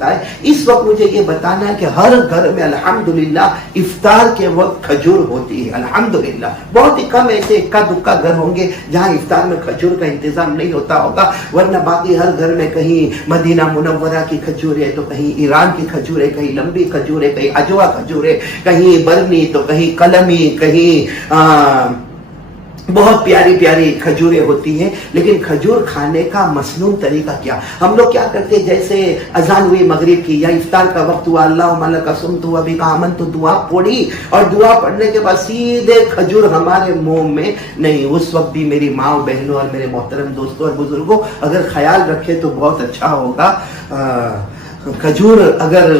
اس وقت مجھے یہ بتانا ہے کہ ہر گھر میں الحمدللہ افطار کے وقت کھجور ہوتی ہے. الحمدللہ بہت ہی کم ایسے اکا دکا گھر ہوں گے جہاں افطار میں کھجور کا انتظام نہیں ہوتا ہوگا، ورنہ باقی ہر گھر میں کہیں مدینہ منورہ کی کھجور ہے تو کہیں ایران کی کھجور ہے، کہیں لمبی کھجور ہے، کہیں اجوا کھجور ہے، کہیں برنی تو کہیں قلمی، کہیں بہت پیاری پیاری کھجوریں ہوتی ہیں. لیکن کھجور کھانے کا مسنون طریقہ کیا؟ ہم لوگ کیا کرتے ہیں، جیسے اذان ہوئی مغرب کی یا افطار کا وقت ہوا، اللہم لک صمت و بک آمنت، دعا پڑھی اور دعا پڑھنے کے بعد سیدھے کھجور ہمارے منہ میں نہیں. اس وقت بھی میری ماں و بہنوں اور میرے محترم دوستوں اور بزرگوں اگر خیال رکھے تو بہت اچھا ہوگا. کھجور اگر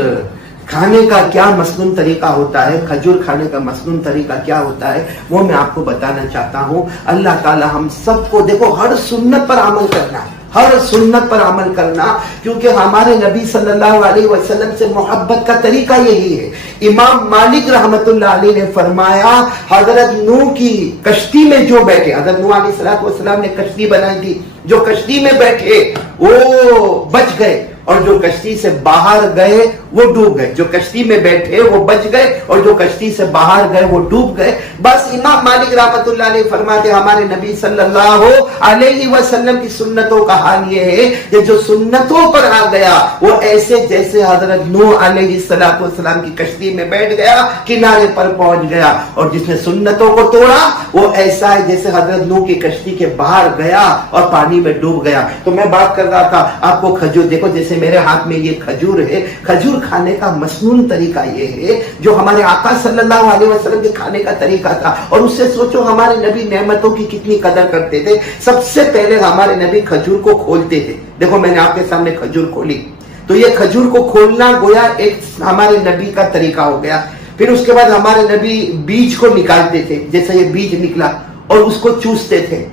کھانے کا کیا مسنون طریقہ ہوتا ہے، کھجور کھانے کا مسنون طریقہ کیا ہوتا ہے، وہ میں آپ کو بتانا چاہتا ہوں. اللہ تعالی ہم سب کو دیکھو ہر سنت پر عمل کرنا، ہر سنت پر عمل کرنا، کیونکہ ہمارے نبی صلی اللہ علیہ وسلم سے محبت کا طریقہ یہی ہے. امام مالک رحمت اللہ علیہ نے فرمایا، حضرت نوح کی کشتی میں جو بیٹھے، حضرت نوح علیہ السلام نے کشتی بنائی تھی، جو کشتی میں بیٹھے وہ بچ گئے اور جو کشتی سے باہر گئے وہ ڈوب گئے. جو کشتی میں بیٹھے وہ بچ گئے اور جو کشتی سے باہر گئے وہ ڈوب گئے. بس امام مالک رحمت اللہ علیہ فرماتے ہمارے نبی صلی اللہ علیہ وسلم کی سنتوں کا حال یہ ہے کہ جو سنتوں پر آ گیا وہ ایسے جیسے حضرت نوح علیہ السلام کی کشتی میں بیٹھ گیا، کنارے پر پہنچ گیا، اور جس نے سنتوں کو توڑا وہ ایسا ہے جیسے حضرت نوح کی کشتی کے باہر گیا اور پانی میں ڈوب گیا. تو میں بات کر رہا تھا آپ کو کھجور، دیکھو جیسے میرے ہاتھ میں یہ کھجور ہے، کھجور کھانے کا مسنون طریقہ یہ ہے جو ہمارے آقا صلی اللہ علیہ وسلم کے کھانے کا طریقہ تھا. اور اس سے سوچو ہمارے نبی نعمتوں کی کتنی قدر کرتے تھے. سب سے پہلے ہمارے نبی کھجور کو کھولتے تھے. دیکھو میں نے آپ کے سامنے کھجور کھولی تو یہ کھجور کو کھولنا گویا ایک ہمارے نبی کا طریقہ ہو گیا. پھر اس کے بعد ہمارے نبی بیج کو نکالتے تھے، جیسے یہ بیج نکلا اور اس کو چوستے تھے.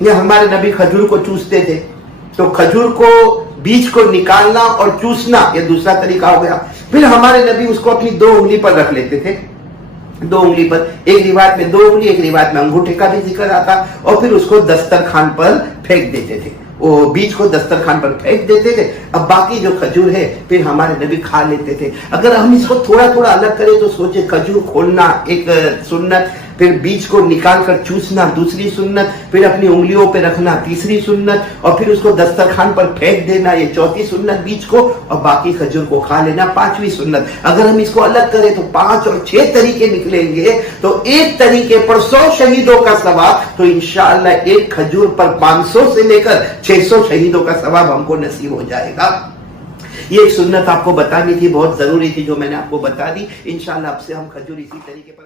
یہ ہمارے نبی کھجور کو چوستے تھے. تو کھجور کو بیج کو نکالنا اور چوسنا یہ دوسرا طریقہ ہو گیا. پھر ہمارے نبی اس کو اپنی 2 انگلی پر رکھ لیتے تھے، 2 انگلی پر، ایک روایت میں 2 انگلی، ایک روایت میں انگوٹھے کا بھی ذکر آتا، اور پھر اس کو دسترخوان پر پھینک دیتے تھے. وہ بیج کو دسترخوان پر پھینک دیتے تھے. اب باقی جو کھجور ہے پھر ہمارے نبی کھا لیتے تھے. اگر ہم اس کو تھوڑا تھوڑا الگ کریں تو سوچے کھجور کھولنا ایک سنت، پھر بیج کو نکال کر چوسنا دوسری سنت، پھر اپنی انگلیوں پہ رکھنا تیسری سنت، اور پھر اس کو دسترخوان پر پھینک دینا یہ چوتھی سنت بیج کو، اور باقی کھجور کو کھا لینا پانچویں سنت. اگر ہم اس کو الگ کریں تو 5 اور 6 طریقے نکلیں گے. تو ایک طریقے پر 100 شہیدوں کا ثواب، تو انشاءاللہ ایک کھجور پر 500 سے لے کر 600 شہیدوں کا ثواب ہم کو نصیب ہو جائے گا. یہ ایک سنت آپ کو بتانی تھی، بہت ضروری تھی جو میں نے آپ کو بتا دی. انشاءاللہ اب سے ہم کھجور اسی طریقے پر